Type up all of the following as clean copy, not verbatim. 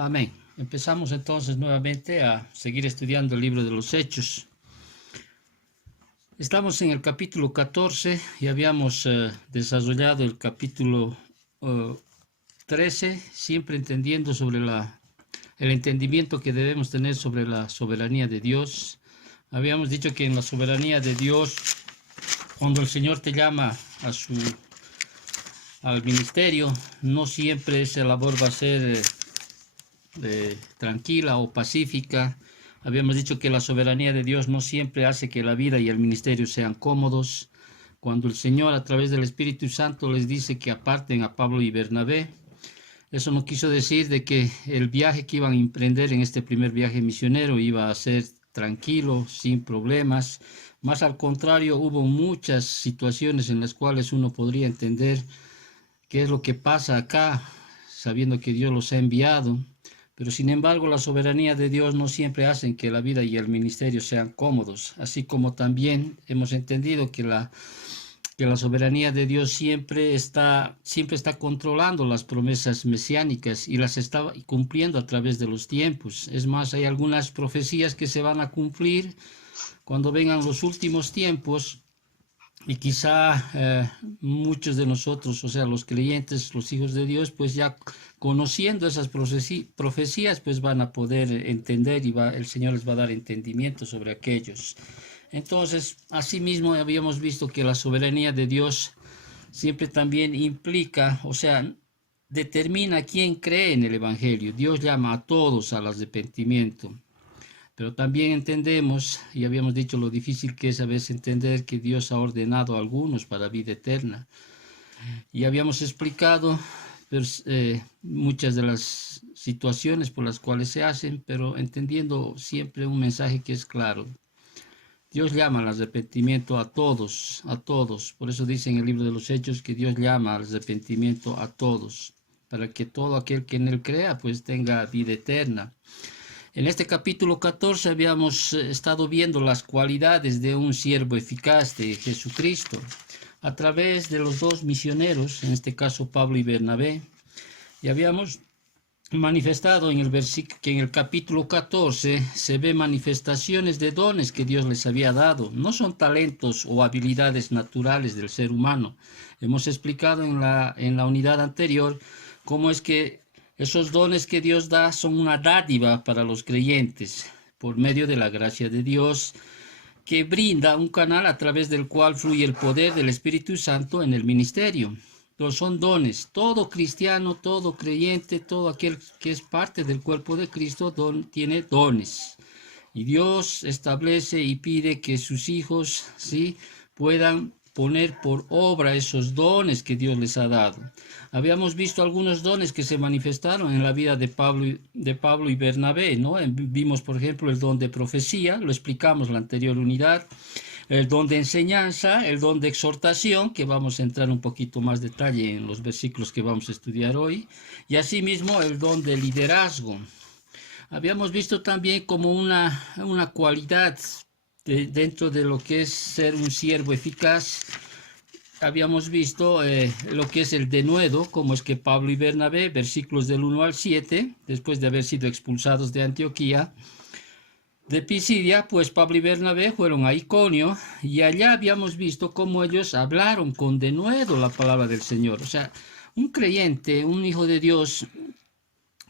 Amén. Empezamos entonces nuevamente a seguir estudiando el libro de los Hechos. Estamos en el capítulo 14 y habíamos desarrollado el capítulo 13, siempre entendiendo sobre el entendimiento que debemos tener sobre la soberanía de Dios. Habíamos dicho que en la soberanía de Dios, cuando el Señor te llama al ministerio, no siempre esa labor va a ser tranquila o pacífica. Habíamos dicho que la soberanía de Dios no siempre hace que la vida y el ministerio sean cómodos. Cuando el Señor a través del Espíritu Santo les dice que aparten a Pablo y Bernabé, eso no quiso decir de que el viaje que iban a emprender en este primer viaje misionero iba a ser tranquilo, sin problemas. Más al contrario, hubo muchas situaciones en las cuales uno podría entender qué es lo que pasa acá, sabiendo que Dios los ha enviado. Pero sin embargo, la soberanía de Dios no siempre hace que la vida y el ministerio sean cómodos, así como también hemos entendido que la soberanía de Dios siempre está controlando las promesas mesiánicas y las está cumpliendo a través de los tiempos. Es más, hay algunas profecías que se van a cumplir cuando vengan los últimos tiempos. Y quizá muchos de nosotros, o sea, los creyentes, los hijos de Dios, pues ya conociendo esas profecías, pues van a poder entender y el Señor les va a dar entendimiento sobre aquellos. Entonces, asimismo, habíamos visto que la soberanía de Dios siempre también implica, o sea, determina quién cree en el Evangelio. Dios llama a todos al arrepentimiento. Pero también entendemos, y habíamos dicho lo difícil que es a veces entender que Dios ha ordenado a algunos para vida eterna. Y habíamos explicado muchas de las situaciones por las cuales se hacen, pero entendiendo siempre un mensaje que es claro. Dios llama al arrepentimiento a todos, a todos. Por eso dice en el libro de los Hechos que Dios llama al arrepentimiento a todos, para que todo aquel que en él crea pues tenga vida eterna. En este capítulo 14 habíamos estado viendo las cualidades de un siervo eficaz de Jesucristo a través de los dos misioneros, en este caso Pablo y Bernabé, y habíamos manifestado que en el capítulo 14 se ve manifestaciones de dones que Dios les había dado. No son talentos o habilidades naturales del ser humano. Hemos explicado en la unidad anterior cómo es que esos dones que Dios da son una dádiva para los creyentes por medio de la gracia de Dios, que brinda un canal a través del cual fluye el poder del Espíritu Santo en el ministerio. Entonces son dones. Todo cristiano, todo creyente, todo aquel que es parte del cuerpo de Cristo tiene dones. Y Dios establece y pide que sus hijos ¿sí? puedan poner por obra esos dones que Dios les ha dado. Habíamos visto algunos dones que se manifestaron en la vida de Pablo y Bernabé, ¿no? Vimos, por ejemplo, el don de profecía, lo explicamos en la anterior unidad, el don de enseñanza, el don de exhortación, que vamos a entrar un poquito más detalle en los versículos que vamos a estudiar hoy, y asimismo el don de liderazgo. Habíamos visto también como una cualidad dentro de lo que es ser un siervo eficaz. Habíamos visto lo que es el denuedo, como es que Pablo y Bernabé, versículos del 1 al 7, después de haber sido expulsados de Antioquía, de Pisidia, pues Pablo y Bernabé fueron a Iconio, y allá habíamos visto cómo ellos hablaron con denuedo la palabra del Señor. O sea, un creyente, un hijo de Dios,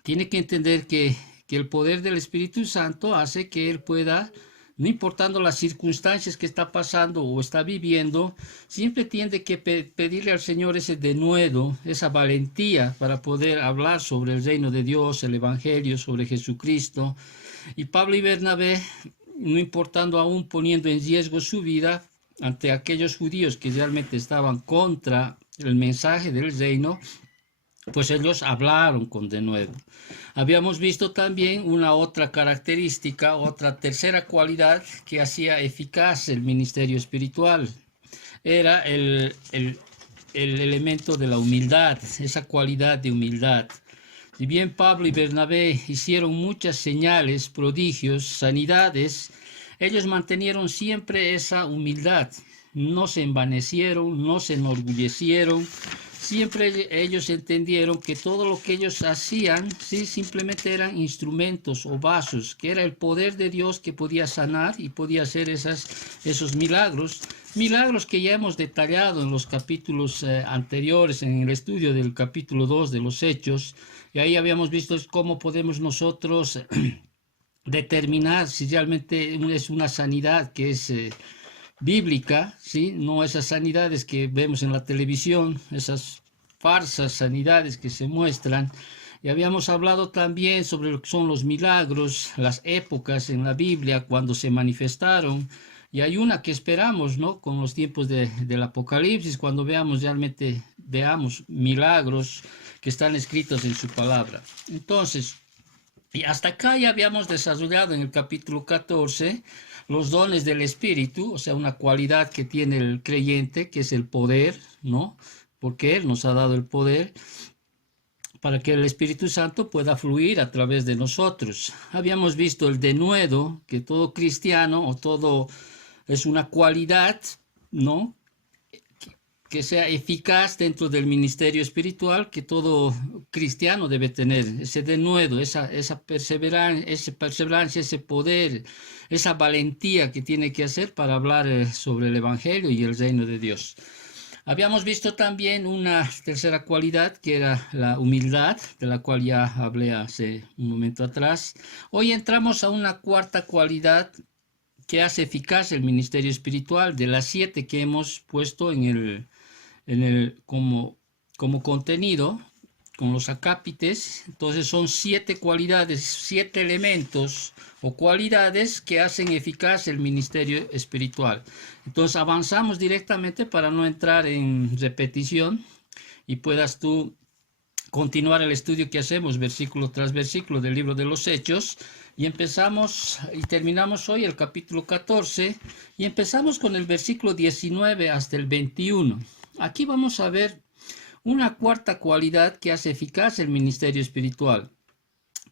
tiene que entender que el poder del Espíritu Santo hace que él pueda, no importando las circunstancias que está pasando o está viviendo, siempre tiene que pedirle al Señor ese denuedo, esa valentía para poder hablar sobre el reino de Dios, el Evangelio, sobre Jesucristo. Y Pablo y Bernabé, no importando aún poniendo en riesgo su vida ante aquellos judíos que realmente estaban contra el mensaje del reino, pues ellos hablaron con denuedo. Habíamos visto también una otra característica, otra tercera cualidad que hacía eficaz el ministerio espiritual. Era el elemento de la humildad, esa cualidad de humildad. Si bien Pablo y Bernabé hicieron muchas señales, prodigios, sanidades, ellos mantenieron siempre esa humildad. No se envanecieron, no se enorgullecieron, siempre ellos entendieron que todo lo que ellos hacían, sí, simplemente eran instrumentos o vasos, que era el poder de Dios que podía sanar y podía hacer esos milagros. Milagros que ya hemos detallado en los capítulos anteriores, en el estudio del capítulo 2 de los Hechos, y ahí habíamos visto cómo podemos nosotros determinar si realmente es una sanidad que es bíblica, ¿sí? No esas sanidades que vemos en la televisión, esas falsas sanidades que se muestran. Y habíamos hablado también sobre lo que son los milagros, las épocas en la Biblia cuando se manifestaron. Y hay una que esperamos, ¿no? Con los tiempos del Apocalipsis, cuando veamos milagros que están escritos en su palabra. Entonces, y hasta acá ya habíamos desarrollado en el capítulo 14 los dones del Espíritu, o sea, una cualidad que tiene el creyente, que es el poder, ¿no? Porque Él nos ha dado el poder para que el Espíritu Santo pueda fluir a través de nosotros. Habíamos visto el denuedo, que todo cristiano o todo es una cualidad, ¿no? Que sea eficaz dentro del ministerio espiritual que todo cristiano debe tener, ese denuedo, esa perseverancia, ese poder, esa valentía que tiene que hacer para hablar sobre el Evangelio y el reino de Dios. Habíamos visto también una tercera cualidad que era la humildad, de la cual ya hablé hace un momento atrás. Hoy entramos a una cuarta cualidad que hace eficaz el ministerio espiritual, de las 7 que hemos puesto como contenido, con los acápites. Entonces son 7 cualidades, 7 elementos o cualidades que hacen eficaz el ministerio espiritual. Entonces avanzamos directamente para no entrar en repetición y puedas tú continuar el estudio que hacemos versículo tras versículo del libro de los Hechos. Y empezamos y terminamos hoy el capítulo 14 y empezamos con el versículo 19 hasta el 21. Aquí vamos a ver una cuarta cualidad que hace eficaz el ministerio espiritual.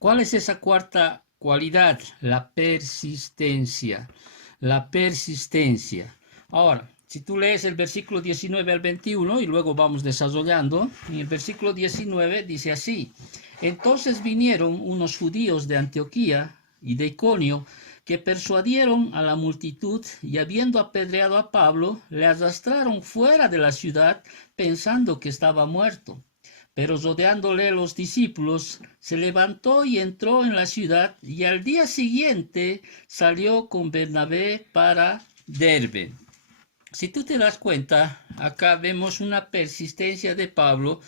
¿Cuál es esa cuarta cualidad? La persistencia. La persistencia. Ahora, si tú lees el versículo 19 al 21 y luego vamos desarrollando, en el versículo 19 dice así: entonces vinieron unos judíos de Antioquía y de Iconio que persuadieron a la multitud y habiendo apedreado a Pablo, le arrastraron fuera de la ciudad pensando que estaba muerto. Pero rodeándole los discípulos, se levantó y entró en la ciudad y al día siguiente salió con Bernabé para Derbe. Si tú te das cuenta, acá vemos una persistencia de Pablo,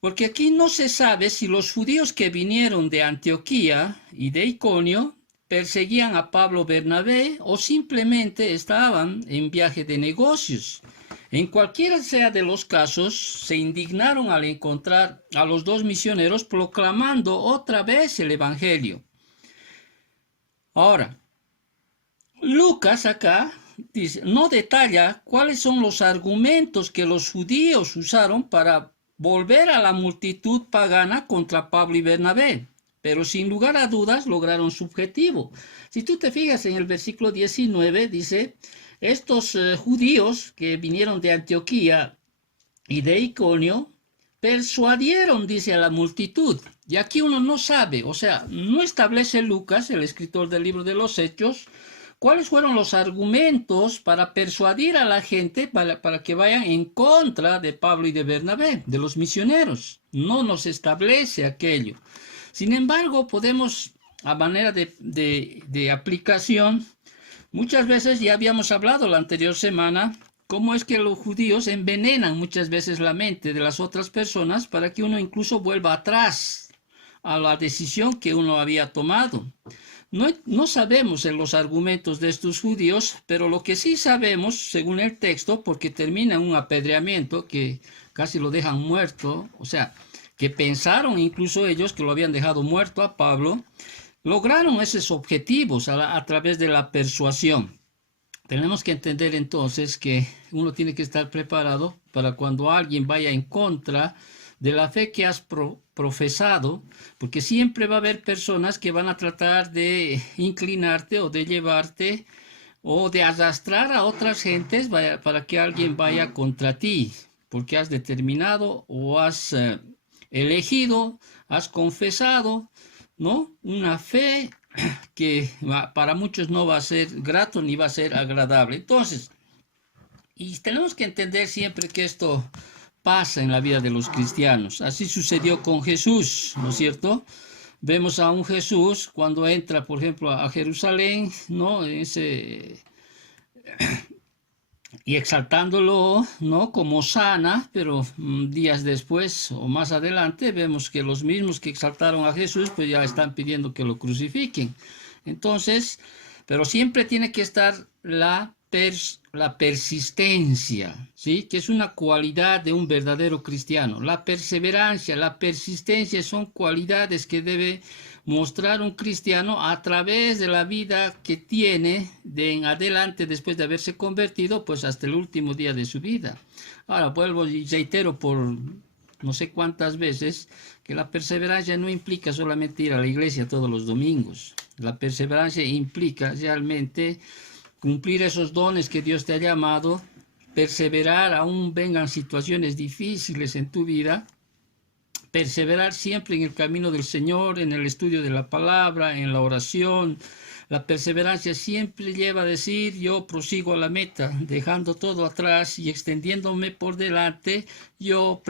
porque aquí no se sabe si los judíos que vinieron de Antioquía y de Iconio perseguían a Pablo Bernabé o simplemente estaban en viaje de negocios. En cualquiera sea de los casos, se indignaron al encontrar a los 2 misioneros proclamando otra vez el Evangelio. Ahora, Lucas acá dice, no detalla cuáles son los argumentos que los judíos usaron para volver a la multitud pagana contra Pablo y Bernabé, pero sin lugar a dudas lograron su objetivo. Si tú te fijas en el versículo 19, dice, estos judíos que vinieron de Antioquía y de Iconio, persuadieron, dice, a la multitud. Y aquí uno no sabe, o sea, no establece Lucas, el escritor del libro de los Hechos, cuáles fueron los argumentos para persuadir a la gente para que vayan en contra de Pablo y de Bernabé, de los misioneros. No nos establece aquello. Sin embargo, podemos, a manera de aplicación, muchas veces ya habíamos hablado la anterior semana, cómo es que los judíos envenenan muchas veces la mente de las otras personas para que uno incluso vuelva atrás a la decisión que uno había tomado. No sabemos en los argumentos de estos judíos, pero lo que sí sabemos, según el texto, porque termina un apedreamiento que casi lo dejan muerto, o sea, que pensaron incluso ellos que lo habían dejado muerto a Pablo, lograron esos objetivos a través de la persuasión. Tenemos que entender entonces que uno tiene que estar preparado para cuando alguien vaya en contra de la fe que has profesado, porque siempre va a haber personas que van a tratar de inclinarte o de llevarte o de arrastrar a otras gentes para que alguien vaya contra ti, porque has determinado o has elegido, has confesado, ¿no? Una fe que para muchos no va a ser grato ni va a ser agradable. Entonces, y tenemos que entender siempre que esto pasa en la vida de los cristianos. Así sucedió con Jesús, ¿no es cierto? Vemos a un Jesús cuando entra, por ejemplo, a Jerusalén, ¿no? Y exaltándolo, ¿no? Como sana, pero días después o más adelante vemos que los mismos que exaltaron a Jesús, pues ya están pidiendo que lo crucifiquen. Entonces, pero siempre tiene que estar la persistencia, ¿sí? Que es una cualidad de un verdadero cristiano. La perseverancia, la persistencia son cualidades que debe mostrar un cristiano a través de la vida que tiene de en adelante después de haberse convertido, pues hasta el último día de su vida. Ahora vuelvo y reitero por no sé cuántas veces que la perseverancia no implica solamente ir a la iglesia todos los domingos. La perseverancia implica realmente cumplir esos dones que Dios te ha llamado, perseverar aún vengan situaciones difíciles en tu vida, perseverar siempre en el camino del Señor, en el estudio de la palabra, en la oración. La perseverancia siempre lleva a decir, yo prosigo a la meta, dejando todo atrás y extendiéndome por delante, yo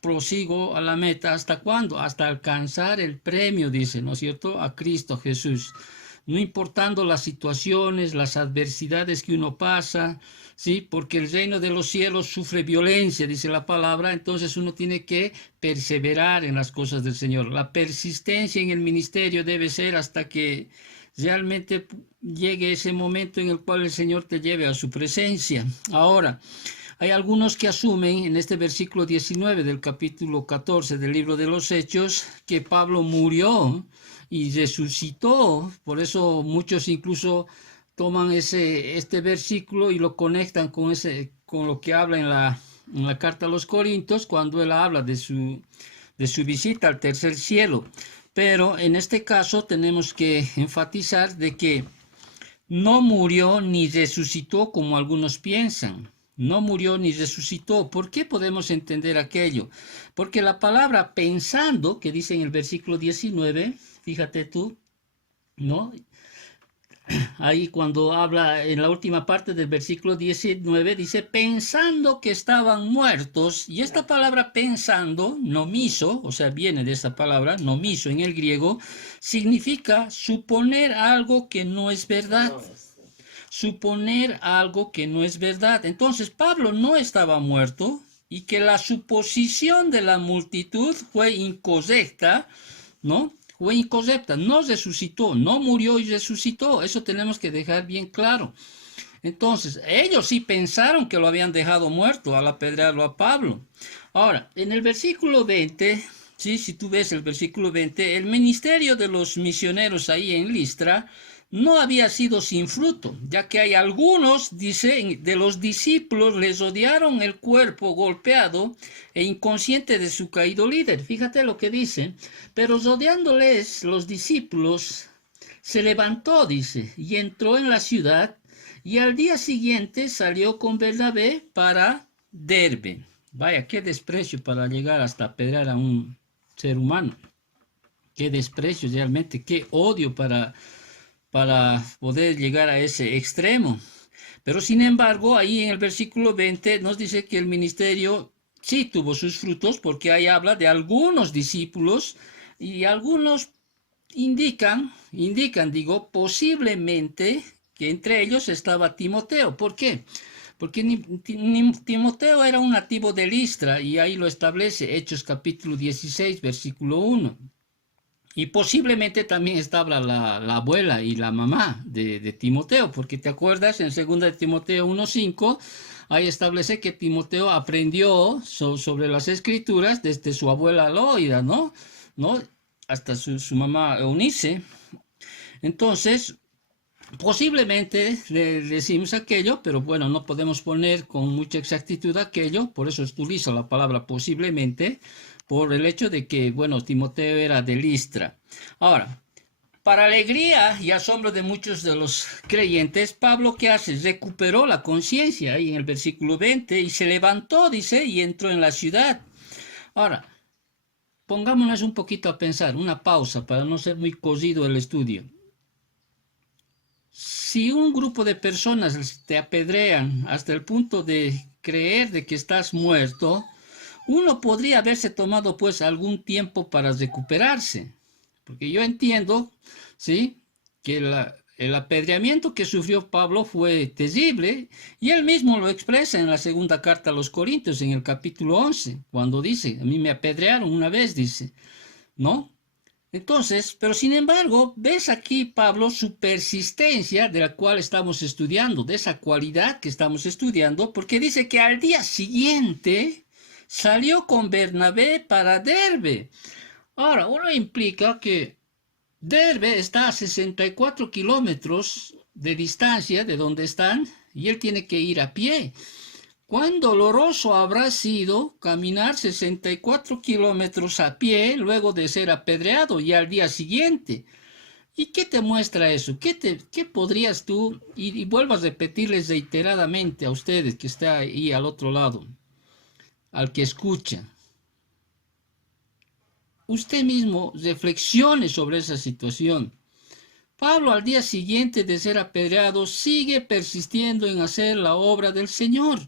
prosigo a la meta. ¿Hasta cuándo? Hasta alcanzar el premio, dice, ¿no es cierto?, a Cristo Jesús. No importando las situaciones, las adversidades que uno pasa, ¿sí? Porque el reino de los cielos sufre violencia, dice la palabra, entonces uno tiene que perseverar en las cosas del Señor. La persistencia en el ministerio debe ser hasta que realmente llegue ese momento en el cual el Señor te lleve a su presencia. Ahora, hay algunos que asumen en este versículo 19 del capítulo 14 del libro de los Hechos que Pablo murió y resucitó. Por eso muchos incluso toman este versículo y lo conectan con lo que habla en la carta a los Corintios, cuando él habla de su visita al tercer cielo. Pero en este caso tenemos que enfatizar de que no murió ni resucitó como algunos piensan. No murió ni resucitó. ¿Por qué podemos entender aquello? Porque la palabra pensando, que dice en el versículo 19, fíjate tú, ¿no? Ahí cuando habla en la última parte del versículo 19, dice, pensando que estaban muertos. Y esta palabra pensando, nomiso, o sea, viene de esta palabra, nomiso en el griego, significa suponer algo que no es verdad. Suponer algo que no es verdad. Entonces Pablo no estaba muerto y que la suposición de la multitud fue incorrecta, ¿no? Fue incorrecta, no resucitó, no murió y resucitó. Eso tenemos que dejar bien claro. Entonces, ellos sí pensaron que lo habían dejado muerto al apedrearlo a Pablo. Ahora, en el versículo 20, ¿sí? Si tú ves el versículo 20, el ministerio de los misioneros ahí en Listra no había sido sin fruto, ya que hay algunos, dice, de los discípulos les rodearon el cuerpo golpeado e inconsciente de su caído líder. Fíjate lo que dice, pero rodeándoles los discípulos se levantó, dice, y entró en la ciudad, y al día siguiente salió con Bernabé para Derbe. Vaya, qué desprecio para llegar hasta apedrear a un ser humano. Qué desprecio realmente, qué odio para poder llegar a ese extremo. Pero sin embargo, ahí en el versículo 20 nos dice que el ministerio sí tuvo sus frutos, porque ahí habla de algunos discípulos y algunos indican, posiblemente que entre ellos estaba Timoteo. ¿Por qué? Porque Timoteo era un nativo de Listra y ahí lo establece Hechos capítulo 16, versículo 1. Y posiblemente también estaba la abuela y la mamá de Timoteo, porque te acuerdas en 2 de Timoteo 1:5, ahí establece que Timoteo aprendió sobre las escrituras desde su abuela Loida, ¿no? Hasta su mamá Eunice. Entonces, posiblemente le decimos aquello, pero bueno, no podemos poner con mucha exactitud aquello, por eso utilizo la palabra posiblemente, por el hecho de que, bueno, Timoteo era de Listra. Ahora, Para alegría y asombro de muchos de los creyentes, Pablo, ¿qué hace? Recuperó la conciencia ahí en el versículo 20 y se levantó, dice, y entró en la ciudad. Ahora, pongámonos un poquito a pensar, una pausa para no ser muy cosido el estudio. Si un grupo de personas te apedrean hasta el punto de creer de que estás muerto, uno podría haberse tomado pues algún tiempo para recuperarse. Porque yo entiendo, ¿sí?, que el apedreamiento que sufrió Pablo fue terrible, y él mismo lo expresa en la segunda carta a los Corintios, en el capítulo 11, cuando dice, a mí me apedrearon una vez, dice, ¿no? Entonces, pero sin embargo, ves aquí, Pablo, su persistencia de la cual estamos estudiando, de esa cualidad que estamos estudiando, porque dice que al día siguiente salió con Bernabé para Derbe. Ahora, uno implica que Derbe está a 64 kilómetros de distancia de donde están y él tiene que ir a pie. ¿Cuán doloroso habrá sido caminar 64 kilómetros a pie luego de ser apedreado y al día siguiente? ¿Y qué te muestra eso? ¿Qué podrías tú, y vuelvo a repetirles reiteradamente a ustedes que está ahí al otro lado, al que escucha, usted mismo reflexione sobre esa situación. Pablo, al día siguiente de ser apedreado, sigue persistiendo en hacer la obra del Señor.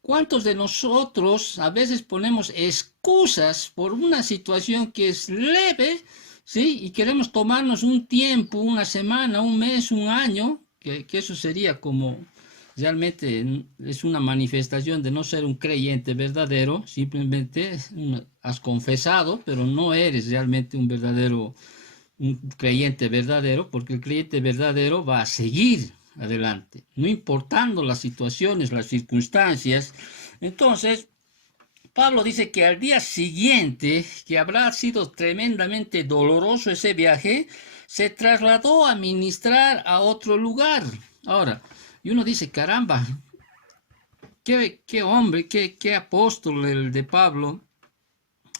¿Cuántos de nosotros a veces ponemos excusas por una situación que es leve, ¿sí?, y queremos tomarnos un tiempo, una semana, un mes, un año, que eso sería como realmente es una manifestación de no ser un creyente verdadero? Simplemente has confesado, pero no eres realmente un creyente verdadero, porque el creyente verdadero va a seguir adelante, no importando las situaciones, las circunstancias. Entonces, Pablo dice que al día siguiente, que habrá sido tremendamente doloroso ese viaje, se trasladó a ministrar a otro lugar. Ahora, y uno dice, caramba, qué hombre, qué apóstol el de Pablo,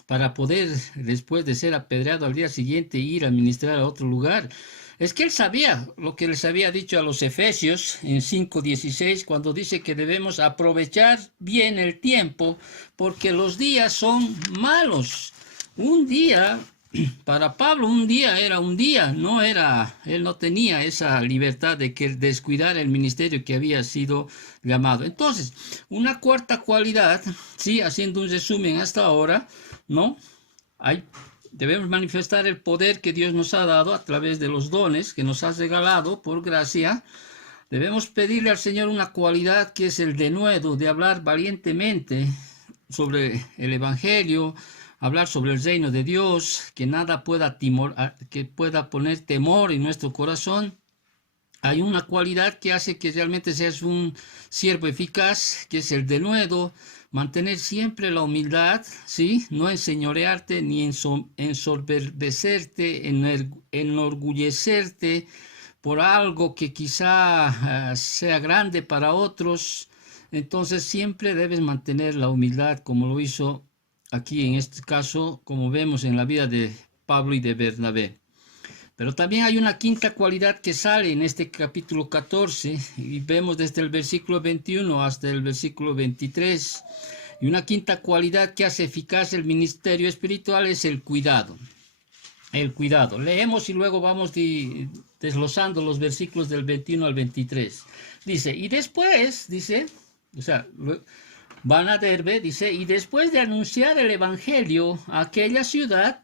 para poder, después de ser apedreado al día siguiente, ir a ministrar a otro lugar. Es que él sabía lo que les había dicho a los Efesios en 5:16, cuando dice que debemos aprovechar bien el tiempo, porque los días son malos. Un día, para Pablo, un día era un día, él no tenía esa libertad de que descuidar el ministerio que había sido llamado. Entonces, una cuarta cualidad, sí, haciendo un resumen hasta ahora, ¿no? Debemos manifestar el poder que Dios nos ha dado a través de los dones que nos ha regalado por gracia. Debemos pedirle al Señor una cualidad que es el denuedo, de hablar valientemente sobre el Evangelio, hablar sobre el reino de Dios, que nada que pueda poner temor en nuestro corazón. Hay una cualidad que hace que realmente seas un siervo eficaz, que es el denuedo. Mantener siempre la humildad, ¿sí? No enseñorearte ni ensoberbecerte, enorgullecerte por algo que quizá sea grande para otros. Entonces siempre debes mantener la humildad, como lo hizo aquí en este caso, como vemos en la vida de Pablo y de Bernabé. Pero también hay una quinta cualidad que sale en este capítulo 14, y vemos desde el versículo 21 hasta el versículo 23. Y una quinta cualidad que hace eficaz el ministerio espiritual es el cuidado. El cuidado. Leemos y luego vamos desglosando los versículos del 21 al 23. Dice, y después, van a Derbe, dice, y después de anunciar el evangelio a aquella ciudad,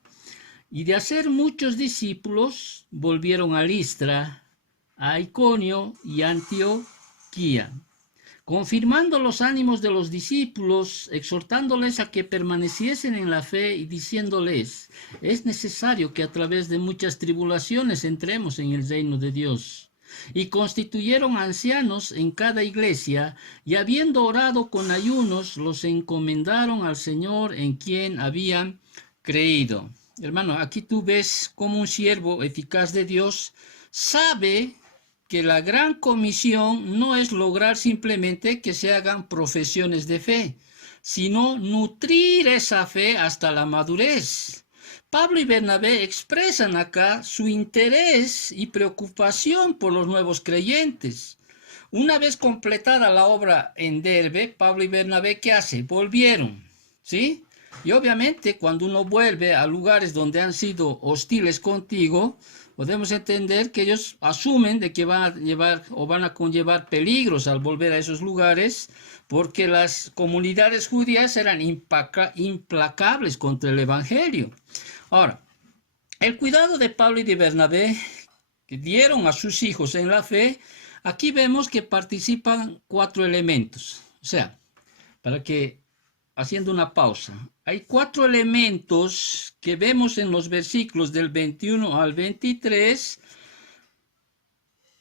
y de hacer muchos discípulos, volvieron a Listra, a Iconio y Antioquía, confirmando los ánimos de los discípulos, exhortándoles a que permaneciesen en la fe y diciéndoles, es necesario que a través de muchas tribulaciones entremos en el reino de Dios. Y constituyeron ancianos en cada iglesia, y habiendo orado con ayunos, los encomendaron al Señor en quien habían creído. Hermano, aquí tú ves cómo un siervo eficaz de Dios sabe que la gran comisión no es lograr simplemente que se hagan profesiones de fe, sino nutrir esa fe hasta la madurez. Pablo y Bernabé expresan acá su interés y preocupación por los nuevos creyentes. Una vez completada la obra en Derbe, Pablo y Bernabé, ¿qué hace? Volvieron, ¿sí? Y obviamente cuando uno vuelve a lugares donde han sido hostiles contigo, podemos entender que ellos asumen de que van a llevar o van a conllevar peligros al volver a esos lugares, porque las comunidades judías eran implacables contra el evangelio. Ahora, el cuidado de Pablo y de Bernabé, que dieron a sus hijos en la fe, aquí vemos que participan 4 elementos. O sea, para que, haciendo una pausa, hay 4 elementos que vemos en los versículos del 21 al 23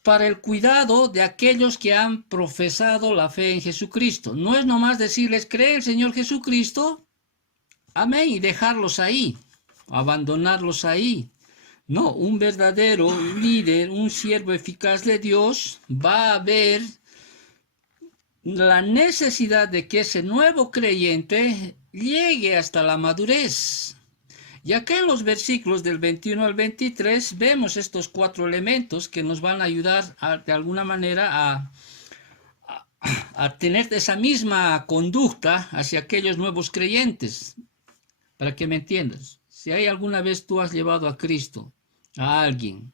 para el cuidado de aquellos que han profesado la fe en Jesucristo. No es nomás decirles, cree en el Señor Jesucristo, amén, y dejarlos ahí, abandonarlos ahí. No, un verdadero líder, un siervo eficaz de Dios, va a ver la necesidad de que ese nuevo creyente llegue hasta la madurez. Y acá en los versículos del 21 al 23 vemos estos 4 elementos que nos van a ayudar de alguna manera a tener esa misma conducta hacia aquellos nuevos creyentes. Para que me entiendas, si hay alguna vez tú has llevado a Cristo, a alguien,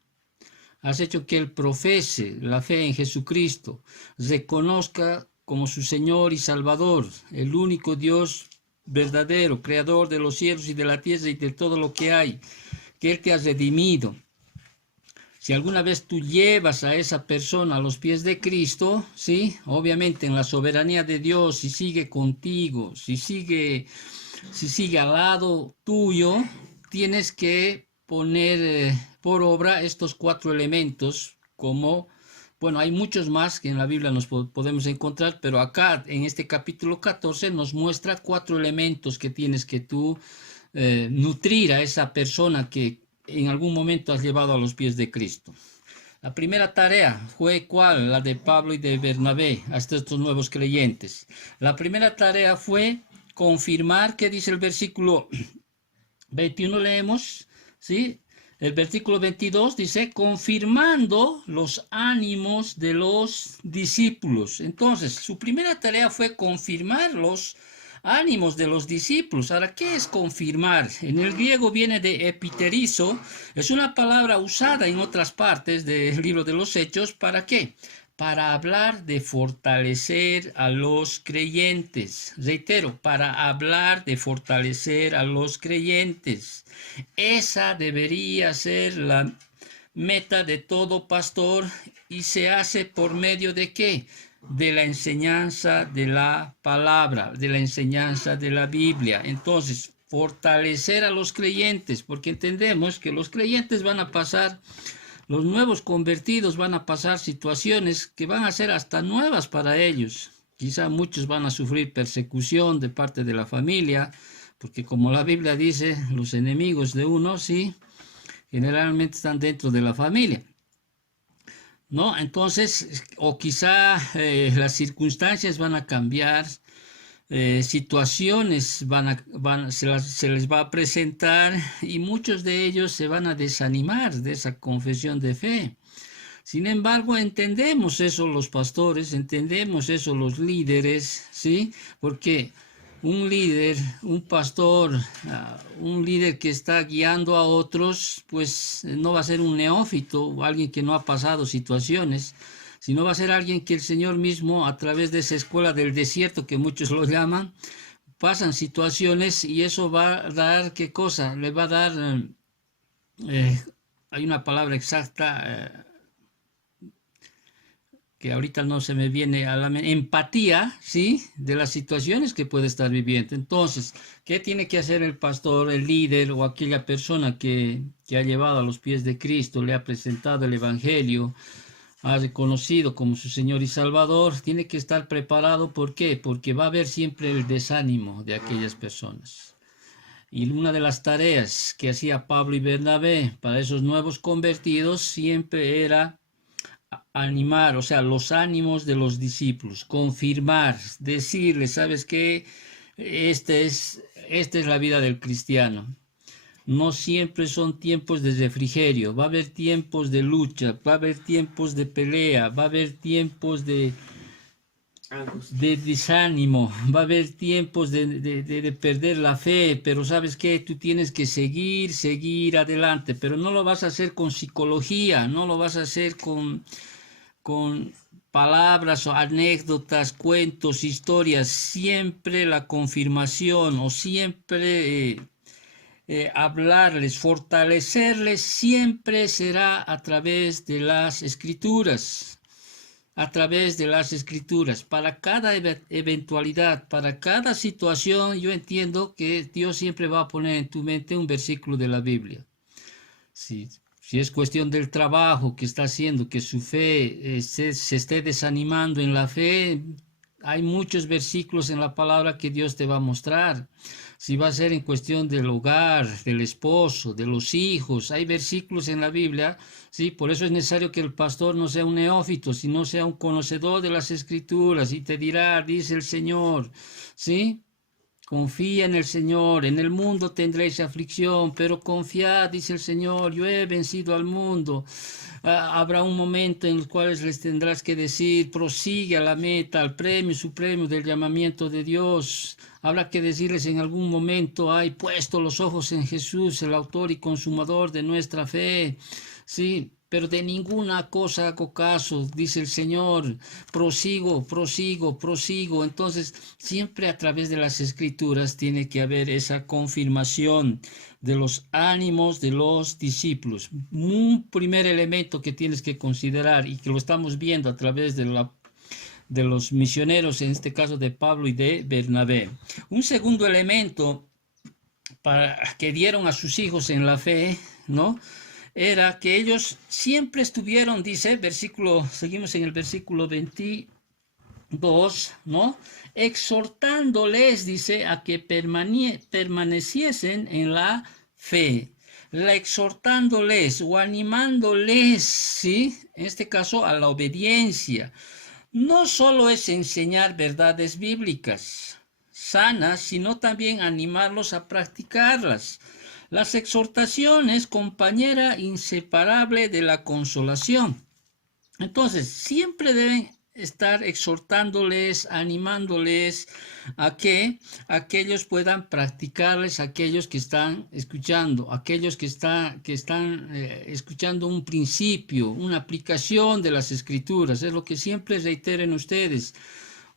has hecho que él profese la fe en Jesucristo, reconozca como su Señor y Salvador, el único Dios verdadero, creador de los cielos y de la tierra y de todo lo que hay, que Él te ha redimido. Si alguna vez tú llevas a esa persona a los pies de Cristo, ¿sí? Obviamente en la soberanía de Dios, si sigue contigo, si sigue al lado tuyo, tienes que poner por obra estos 4 elementos como, bueno, hay muchos más que en la Biblia nos podemos encontrar, pero acá en este capítulo 14 nos muestra 4 elementos que tienes que tú nutrir a esa persona que en algún momento has llevado a los pies de Cristo. La primera tarea fue ¿cuál? La de Pablo y de Bernabé hasta estos nuevos creyentes. La primera tarea fue confirmar, ¿qué dice el versículo 21? Leemos, ¿sí? El versículo 22 dice, confirmando los ánimos de los discípulos. Entonces, su primera tarea fue confirmar los ánimos de los discípulos. Ahora, ¿qué es confirmar? En el griego viene de epiterizo, es una palabra usada en otras partes del libro de los Hechos, ¿para qué? Para hablar de fortalecer a los creyentes. Reitero, para hablar de fortalecer a los creyentes. Esa debería ser la meta de todo pastor y se hace por medio de ¿qué? De la enseñanza de la palabra, de la enseñanza de la Biblia. Entonces, fortalecer a los creyentes, porque entendemos que los creyentes van a pasar, los nuevos convertidos van a pasar situaciones que van a ser hasta nuevas para ellos. Quizá muchos van a sufrir persecución de parte de la familia, porque como la Biblia dice, los enemigos de uno, sí, generalmente están dentro de la familia, ¿no? Entonces, o quizá las circunstancias van a cambiar, situaciones se les va a presentar y muchos de ellos se van a desanimar de esa confesión de fe. Sin embargo, entendemos eso los pastores, entendemos eso los líderes, ¿sí? Porque un líder, un pastor, un líder que está guiando a otros, pues no va a ser un neófito o alguien que no ha pasado situaciones, sino va a ser alguien que el Señor mismo, a través de esa escuela del desierto que muchos lo llaman, pasan situaciones y eso va a dar, ¿qué cosa? Le va a dar, hay una palabra exacta, que ahorita no se me viene a la mente, empatía, ¿sí? De las situaciones que puede estar viviendo. Entonces, ¿qué tiene que hacer el pastor, el líder o aquella persona que ha llevado a los pies de Cristo, le ha presentado el Evangelio, ha reconocido como su Señor y Salvador? Tiene que estar preparado. ¿Por qué? Porque va a haber siempre el desánimo de aquellas personas. Y una de las tareas que hacía Pablo y Bernabé para esos nuevos convertidos siempre era animar, o sea, los ánimos de los discípulos, confirmar, decirles, ¿sabes qué? Esta es la vida del cristiano. No siempre son tiempos de refrigerio, va a haber tiempos de lucha, va a haber tiempos de pelea, va a haber tiempos de desánimo, va a haber tiempos de perder la fe, pero ¿sabes qué? Tú tienes que seguir adelante, pero no lo vas a hacer con psicología, no lo vas a hacer con palabras o anécdotas, cuentos, historias, siempre la confirmación o siempre hablarles, fortalecerles, siempre será a través de las escrituras. A través de las escrituras, para cada eventualidad, para cada situación, yo entiendo que Dios siempre va a poner en tu mente un versículo de la Biblia. Si es cuestión del trabajo que está haciendo, que su fe se esté desanimando en la fe, hay muchos versículos en la palabra que Dios te va a mostrar. Si va a ser en cuestión del hogar, del esposo, de los hijos, hay versículos en la Biblia, ¿sí? Por eso es necesario que el pastor no sea un neófito, sino sea un conocedor de las escrituras y te dirá, dice el Señor, ¿sí? Confía en el Señor, en el mundo tendréis aflicción, pero confiad, dice el Señor, yo he vencido al mundo. Habrá un momento en el cual les tendrás que decir, prosigue a la meta, al premio supremo del llamamiento de Dios. Habrá que decirles en algún momento, hay puesto los ojos en Jesús, el autor y consumador de nuestra fe. Sí, pero de ninguna cosa hago caso, dice el Señor, prosigo. Entonces, siempre a través de las escrituras tiene que haber esa confirmación de los ánimos de los discípulos. Un primer elemento que tienes que considerar y que lo estamos viendo a través de los misioneros, en este caso de Pablo y de Bernabé. Un segundo elemento que dieron a sus hijos en la fe, ¿no? Era que ellos siempre estuvieron, dice, seguimos en el versículo 22, ¿no? Exhortándoles, dice, a que permaneciesen en la fe. Exhortándoles o animándoles, ¿sí? En este caso, a la obediencia. No solo es enseñar verdades bíblicas sanas, sino también animarlos a practicarlas. Las exhortaciones, compañera inseparable de la consolación. Entonces, siempre deben estar exhortándoles, animándoles a que aquellos puedan practicarles, aquellos que están escuchando, aquellos que están escuchando un principio, una aplicación de las escrituras. Es lo que siempre reiteren ustedes.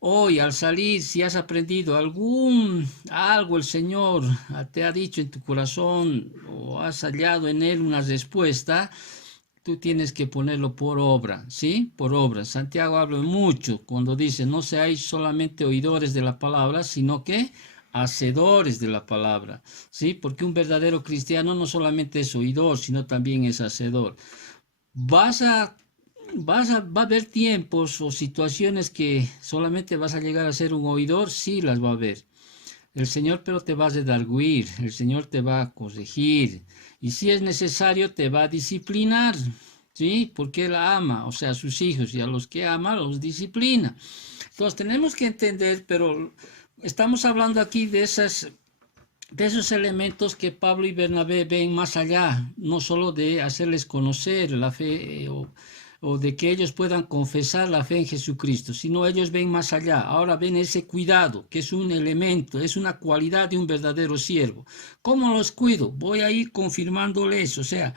Hoy, al salir, si has aprendido algo el Señor te ha dicho en tu corazón o has hallado en Él una respuesta, tú tienes que ponerlo por obra, ¿sí? Por obra. Santiago habla mucho cuando dice, no seáis solamente oidores de la palabra, sino que hacedores de la palabra, ¿sí? Porque un verdadero cristiano no solamente es oidor, sino también es hacedor. Va a haber tiempos o situaciones que solamente vas a llegar a ser un oidor, sí las va a haber. El Señor pero te va a redarguir, el Señor te va a corregir y si es necesario te va a disciplinar, ¿sí? Porque Él ama, o sea, a sus hijos y a los que ama los disciplina. Entonces tenemos que entender, pero estamos hablando aquí de esos elementos que Pablo y Bernabé ven más allá, no solo de hacerles conocer la fe o de que ellos puedan confesar la fe en Jesucristo, sino ellos ven más allá. Ahora ven ese cuidado, que es un elemento, es una cualidad de un verdadero siervo. ¿Cómo los cuido? Voy a ir confirmándoles, o sea,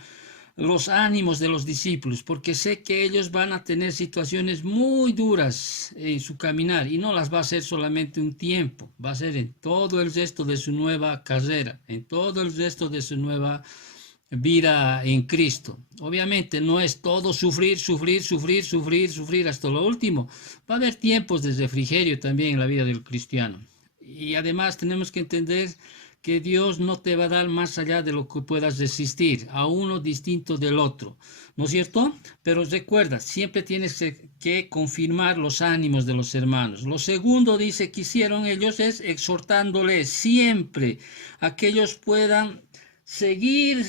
los ánimos de los discípulos, porque sé que ellos van a tener situaciones muy duras en su caminar y no las va a ser solamente un tiempo, va a ser en todo el resto de su nueva carrera, en todo el resto de su nueva vida en Cristo. Obviamente no es todo sufrir hasta lo último. Va a haber tiempos de refrigerio también en la vida del cristiano. Y además tenemos que entender que Dios no te va a dar más allá de lo que puedas resistir, a uno distinto del otro, ¿no es cierto? Pero recuerda, siempre tienes que confirmar los ánimos de los hermanos. Lo segundo, dice, que hicieron ellos es exhortándoles siempre a que ellos puedan seguir,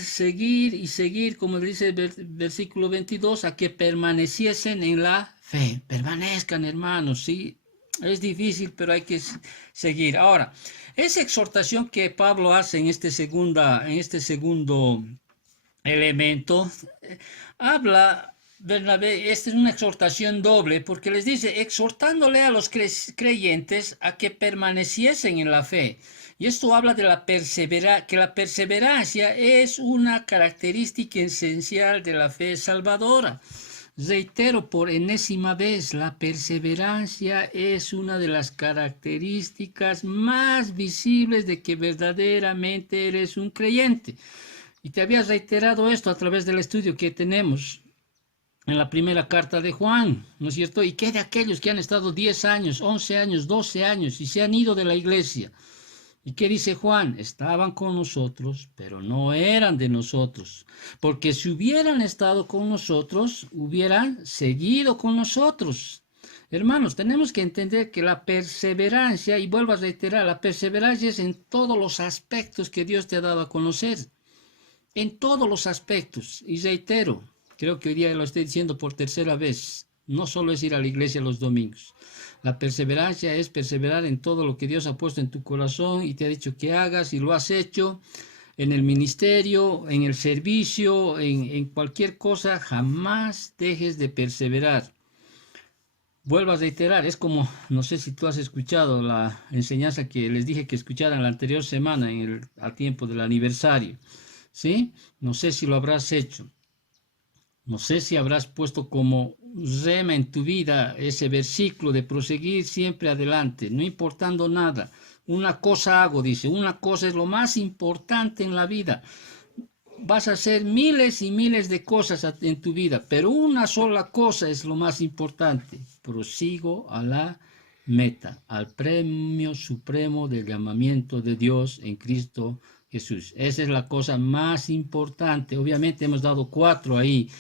como dice el versículo 22, a que permaneciesen en la fe. Permanezcan, hermanos, ¿sí? Es difícil, pero hay que seguir. Ahora, esa exhortación que Pablo hace en en este segundo elemento, habla, Bernabé, esta es una exhortación doble, porque les dice, exhortándole a los creyentes a que permaneciesen en la fe. Y esto habla de que la perseverancia es una característica esencial de la fe salvadora. Reitero por enésima vez, la perseverancia es una de las características más visibles de que verdaderamente eres un creyente. Y te había reiterado esto a través del estudio que tenemos en la primera carta de Juan, ¿no es cierto? ¿Y qué de aquellos que han estado 10 años, 11 años, 12 años y se han ido de la iglesia? ¿Y qué dice Juan? Estaban con nosotros, pero no eran de nosotros. Porque si hubieran estado con nosotros, hubieran seguido con nosotros. Hermanos, tenemos que entender que la perseverancia, y vuelvo a reiterar, la perseverancia es en todos los aspectos que Dios te ha dado a conocer. En todos los aspectos. Y reitero, creo que hoy día lo estoy diciendo por tercera vez, no solo es ir a la iglesia los domingos. La perseverancia es perseverar en todo lo que Dios ha puesto en tu corazón y te ha dicho que hagas y lo has hecho en el ministerio, en el servicio, en cualquier cosa. Jamás dejes de perseverar. Vuelvo a reiterar, es como, no sé si tú has escuchado la enseñanza que les dije que escucharan la anterior semana al tiempo del aniversario, ¿sí? No sé si lo habrás hecho. No sé si habrás puesto como rema en tu vida ese versículo de proseguir siempre adelante, no importando nada. Una cosa hago, dice, una cosa es lo más importante en la vida. Vas a hacer miles y miles de cosas en tu vida, pero una sola cosa es lo más importante. Prosigo a la meta, al premio supremo del llamamiento de Dios en Cristo Jesús. Esa es la cosa más importante. Obviamente hemos dado 4 ahí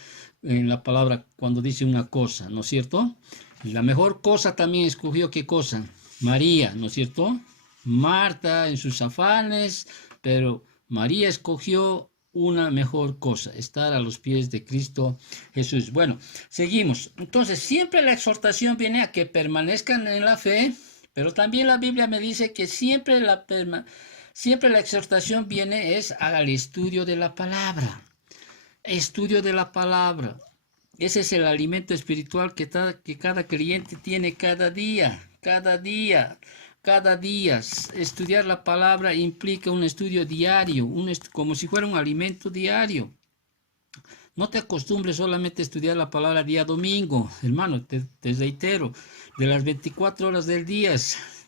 en la palabra cuando dice una cosa, ¿no es cierto? Y la mejor cosa también escogió, ¿qué cosa? María, ¿no es cierto? Marta en sus afanes, pero María escogió una mejor cosa, estar a los pies de Cristo Jesús. Bueno, seguimos. Entonces, siempre la exhortación viene a que permanezcan en la fe, pero también la Biblia me dice que siempre la exhortación viene es al estudio de la palabra. Estudio de la palabra. Ese es el alimento espiritual que cada creyente tiene cada día. Estudiar la palabra implica un estudio diario, como si fuera un alimento diario. No te acostumbres solamente a estudiar la palabra día domingo, hermano, te reitero, de las 24 horas del día.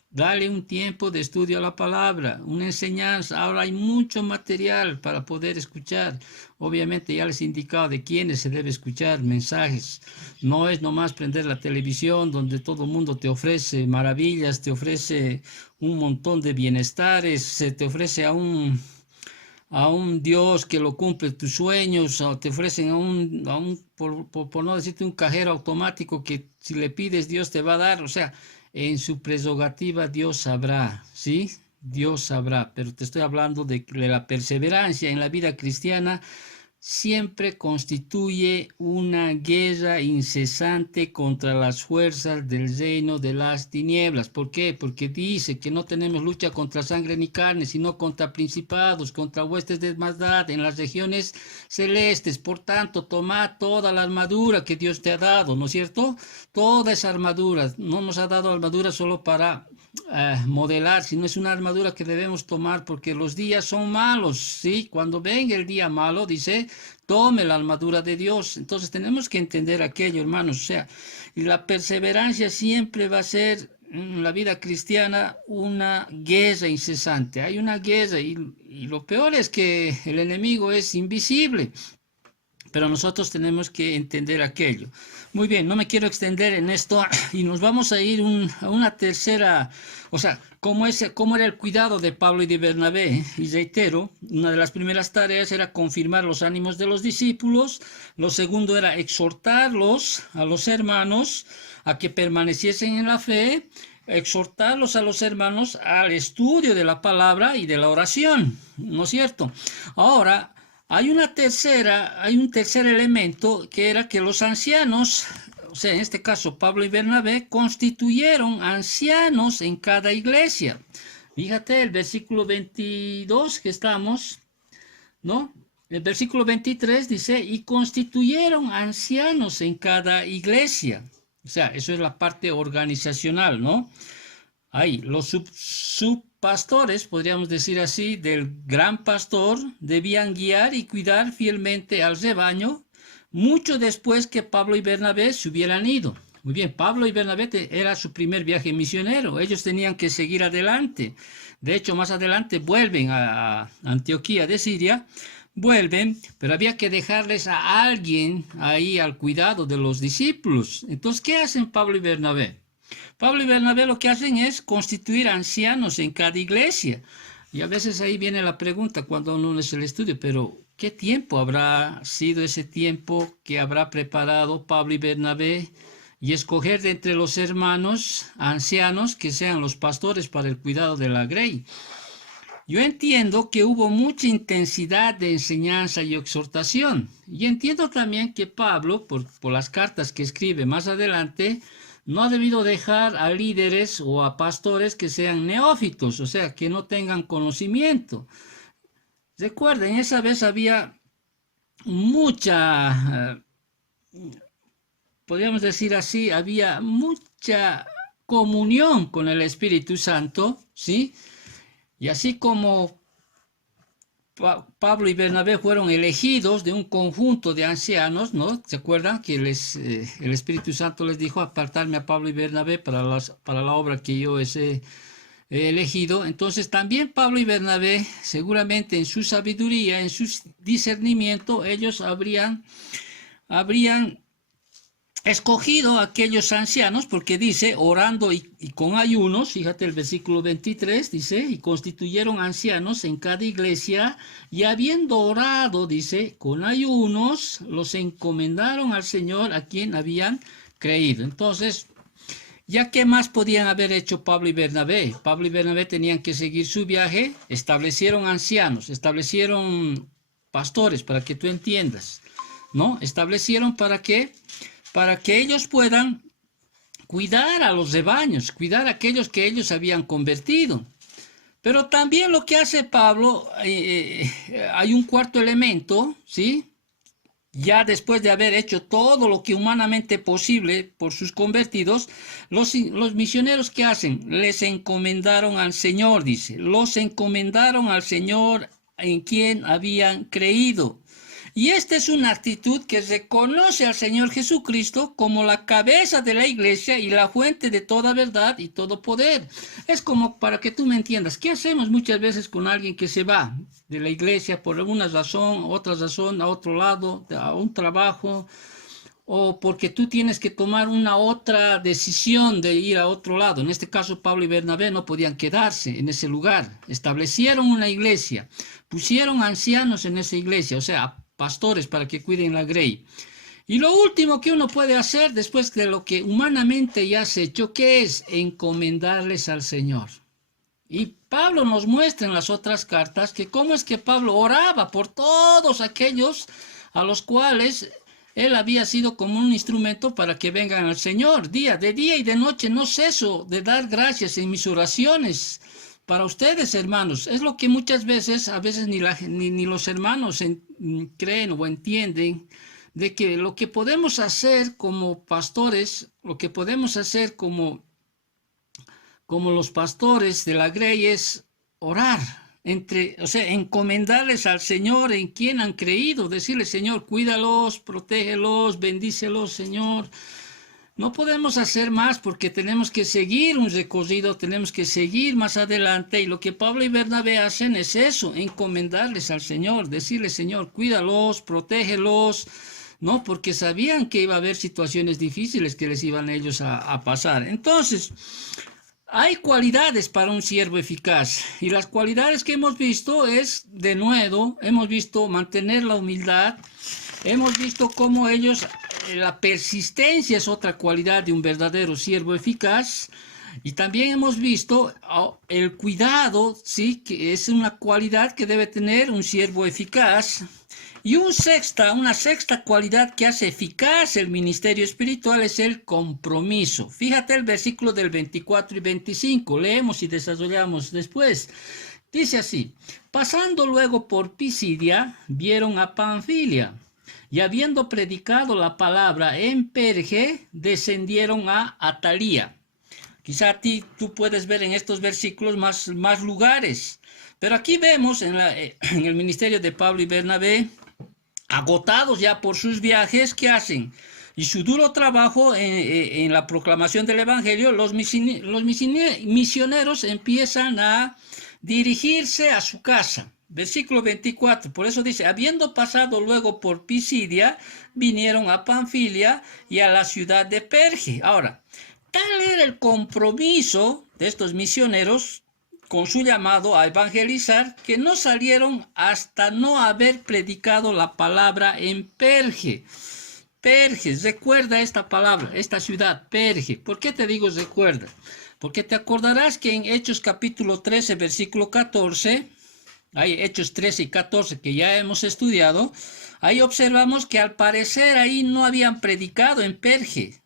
Dale un tiempo de estudio a la palabra, una enseñanza. Ahora hay mucho material para poder escuchar. Obviamente ya les he indicado de quiénes se debe escuchar mensajes. No es nomás prender la televisión donde todo el mundo te ofrece maravillas, te ofrece un montón de bienestares, se te ofrece a un Dios que lo cumple tus sueños, o te ofrecen por no decirte un cajero automático que si le pides Dios te va a dar. O sea, en su prerrogativa Dios sabrá, ¿sí? Dios sabrá, pero te estoy hablando de la perseverancia en la vida cristiana. Siempre constituye una guerra incesante contra las fuerzas del reino de las tinieblas. ¿Por qué? Porque dice que no tenemos lucha contra sangre ni carne, sino contra principados, contra huestes de maldad en las regiones celestes. Por tanto, toma toda la armadura que Dios te ha dado, ¿no es cierto? Toda esa armadura. No nos ha dado armadura solo para modelar, sino es una armadura que debemos tomar porque los días son malos, ¿sí? Cuando venga el día malo, dice, tome la armadura de Dios. Entonces tenemos que entender aquello, hermanos, o sea, y la perseverancia siempre va a ser en la vida cristiana una guerra incesante. Hay una guerra y lo peor es que el enemigo es invisible, pero nosotros tenemos que entender aquello. Muy bien, no me quiero extender en esto y nos vamos a ir a una tercera, o sea, cómo era el cuidado de Pablo y de Bernabé. Y reitero, una de las primeras tareas era confirmar los ánimos de los discípulos, lo segundo era exhortarlos a los hermanos a que permaneciesen en la fe, exhortarlos a los hermanos al estudio de la palabra y de la oración, ¿no es cierto? Ahora, hay un tercer elemento que era que los ancianos, o o sea, en este caso Pablo y Bernabé, constituyeron ancianos en cada iglesia. Fíjate el versículo 22 que estamos, ¿no? El versículo 23 dice, y constituyeron ancianos en cada iglesia. O sea, eso es la parte organizacional, ¿no? Ahí, los subpastores, podríamos decir así, del gran pastor, debían guiar y cuidar fielmente al rebaño, mucho después que Pablo y Bernabé se hubieran ido. Muy bien, Pablo y Bernabé era su primer viaje misionero, ellos tenían que seguir adelante. De hecho, más adelante vuelven a Antioquía de Siria, vuelven, pero había que dejarles a alguien ahí al cuidado de los discípulos. Entonces, ¿qué hacen Pablo y Bernabé? Pablo y Bernabé lo que hacen es constituir ancianos en cada iglesia. Y a veces ahí viene la pregunta cuando uno es el estudio, pero ¿qué tiempo habrá sido ese tiempo que habrá preparado Pablo y Bernabé y escoger de entre los hermanos ancianos que sean los pastores para el cuidado de la grey? Yo entiendo que hubo mucha intensidad de enseñanza y exhortación. Y entiendo también que Pablo, por las cartas que escribe más adelante, no ha debido dejar a líderes o a pastores que sean neófitos, o sea, que no tengan conocimiento. Recuerden, esa vez había mucha, podríamos decir así, había mucha comunión con el Espíritu Santo, ¿sí? Y así como Pablo y Bernabé fueron elegidos de un conjunto de ancianos, ¿no? ¿Se acuerdan que el Espíritu Santo les dijo apartarme a Pablo y Bernabé para la obra que yo he elegido? Entonces también Pablo y Bernabé, seguramente en su sabiduría, en su discernimiento, ellos habrían escogido a aquellos ancianos, porque dice, orando y con ayunos, fíjate el versículo 23, dice, y constituyeron ancianos en cada iglesia, y habiendo orado, dice, con ayunos, los encomendaron al Señor a quien habían creído. Entonces, ¿ya qué más podían haber hecho Pablo y Bernabé? Pablo y Bernabé tenían que seguir su viaje, establecieron ancianos, establecieron pastores, para que tú entiendas, ¿no? Establecieron para que ellos puedan cuidar a los rebaños, cuidar a aquellos que ellos habían convertido. Pero también lo que hace Pablo, hay un cuarto elemento, ¿sí? Ya después de haber hecho todo lo que humanamente posible por sus convertidos, los misioneros, ¿qué hacen? Les encomendaron al Señor, dice, los encomendaron al Señor en quien habían creído. Y esta es una actitud que reconoce al Señor Jesucristo como la cabeza de la iglesia y la fuente de toda verdad y todo poder. Es como para que tú me entiendas, ¿qué hacemos muchas veces con alguien que se va de la iglesia por alguna razón, otra razón, a otro lado, a un trabajo, o porque tú tienes que tomar una otra decisión de ir a otro lado? En este caso, Pablo y Bernabé no podían quedarse en ese lugar. Establecieron una iglesia, pusieron ancianos en esa iglesia, o sea, pastores para que cuiden la grey. Y lo último que uno puede hacer después de lo que humanamente ya se ha hecho, ¿qué es? Encomendarles al Señor. Y Pablo nos muestra en las otras cartas que cómo es que Pablo oraba por todos aquellos a los cuales él había sido como un instrumento para que vengan al Señor. De día y de noche no ceso de dar gracias en mis oraciones para ustedes, hermanos. Es lo que muchas veces, ni los hermanos creen o entienden, de que lo que podemos hacer como pastores, lo que podemos hacer como los pastores de la grey es orar, o sea, encomendarles al Señor en quien han creído, decirle, Señor, cuídalos, protégelos, bendícelos, Señor. No podemos hacer más porque tenemos que seguir un recorrido, tenemos que seguir más adelante, y lo que Pablo y Bernabé hacen es eso, encomendarles al Señor, decirle, Señor, cuídalos, protégelos, ¿no? Porque sabían que iba a haber situaciones difíciles que les iban ellos a pasar. Entonces, hay cualidades para un siervo eficaz, y las cualidades que hemos visto es, de nuevo, hemos visto mantener la humildad, hemos visto cómo ellos, la persistencia es otra cualidad de un verdadero siervo eficaz, y también hemos visto el cuidado, ¿sí? Que es una cualidad que debe tener un siervo eficaz, Y una sexta cualidad que hace eficaz el ministerio espiritual es el compromiso. Fíjate el versículo del 24 y 25, leemos y desarrollamos después. Dice así: pasando luego por Pisidia, vieron a Panfilia, y habiendo predicado la palabra en Perge, descendieron a Atalía. Quizá tú puedes ver en estos versículos más lugares, pero aquí vemos en el ministerio de Pablo y Bernabé, agotados ya por sus viajes, ¿qué hacen? Y su duro trabajo en la proclamación del Evangelio, los misioneros empiezan a dirigirse a su casa. Versículo 24, por eso dice: habiendo pasado luego por Pisidia, vinieron a Panfilia y a la ciudad de Perge. Ahora, tal era el compromiso de estos misioneros con su llamado a evangelizar, que no salieron hasta no haber predicado la palabra en Perge. Perge, recuerda esta palabra, esta ciudad, Perge. ¿Por qué te digo recuerda? Porque te acordarás que en Hechos capítulo 13, versículo 14, hay Hechos 13 y 14 que ya hemos estudiado, ahí observamos que al parecer ahí no habían predicado en Perge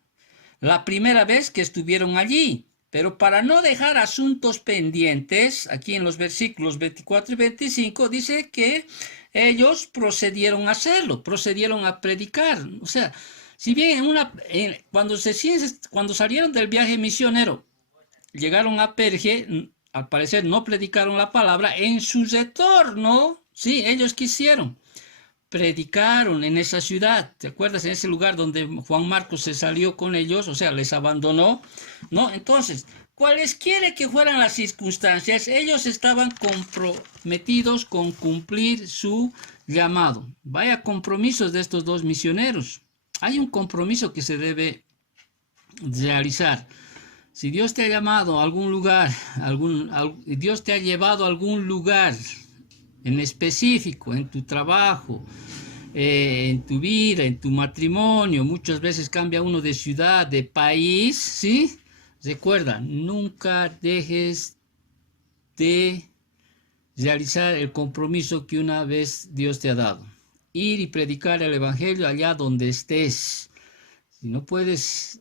la primera vez que estuvieron allí. Pero para no dejar asuntos pendientes, aquí en los versículos 24 y 25 dice que ellos procedieron a hacerlo, procedieron a predicar. O sea, si bien cuando salieron del viaje misionero, llegaron a Perge, al parecer no predicaron la palabra. En su retorno, sí, ellos quisieron. Predicaron en esa ciudad, ¿te acuerdas? En ese lugar donde Juan Marcos se salió con ellos, o sea, les abandonó, ¿no? Entonces, cualesquiera que fueran las circunstancias, ellos estaban comprometidos con cumplir su llamado. Vaya compromisos de estos dos misioneros. Hay un compromiso que se debe realizar. Si Dios te ha llamado a algún lugar, Dios te ha llevado a algún lugar en específico, en tu trabajo, en tu vida, en tu matrimonio, muchas veces cambia uno de ciudad, de país, ¿sí? Recuerda, nunca dejes de realizar el compromiso que una vez Dios te ha dado. Ir y predicar el Evangelio allá donde estés. Si no puedes